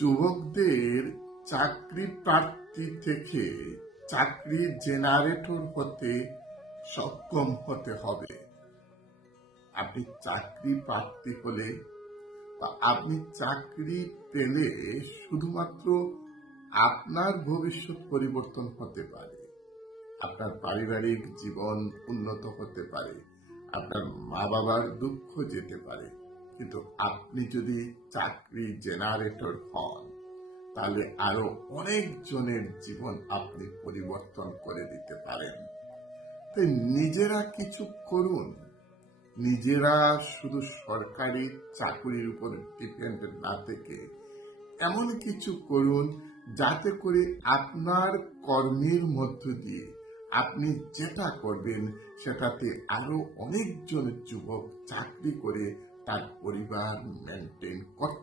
যুবকদের চাকরি প্রার্থী থেকে চাকরি জেনারেটর হতে সক্ষম হতে হবে। আপনি চাকরি প্রার্থী হলে বা আপনি চাকরি পেলে শুধুমাত্র আপনার ভবিষ্যৎ পরিবর্তন হতে পারে। আপনার পারিবারিক জীবন উন্নত হতে পারে। আপনার মা বাবার দুঃখ যেতে পারে। কিন্তু আপনি যদি চাকরি জেনারেটর হন, তাহলে আরও অনেক জনের জীবন আপনি পরিবর্তন করে দিতে পারেন। তাই নিজেরা কিছু করুন। নিজেরা শুধু সরকারি চাকরির উপর ডিপেন্ড না থেকে এমন কিছু করুন যাতে করে আপনার কর্মের মধ্য দিয়ে আপনি যেটা করবেন সেটাতে আরও অনেকজন যুবক চাকরি করে তার পরিবার মেনটেন করতে